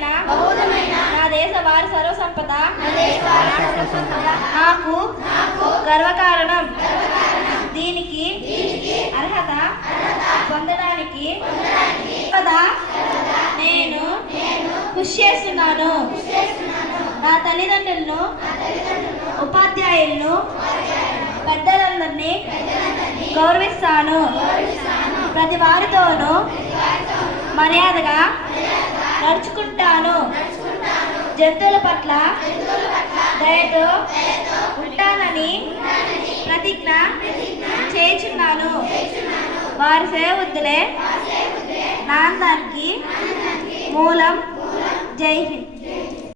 బహుదమైన నా దేశ వారి సర్వసంపద నాకు గర్వకారణం. దీనికి అర్హత పొందడానికి నేను కృషి చేస్తున్నాను. నా తల్లిదండ్రులను, ఉపాధ్యాయులను, పెద్దలందరినీ గౌరవిస్తాను. ప్రతి వారితోనూ మర్యాదగా నడుచుకుంటాను. జంతువుల పట్ల దయతో ఉంటానని ప్రతిజ్ఞ చేయుచున్నాను. వారి సేవద్దులే నా అందరికి మూలం. జై హింద్.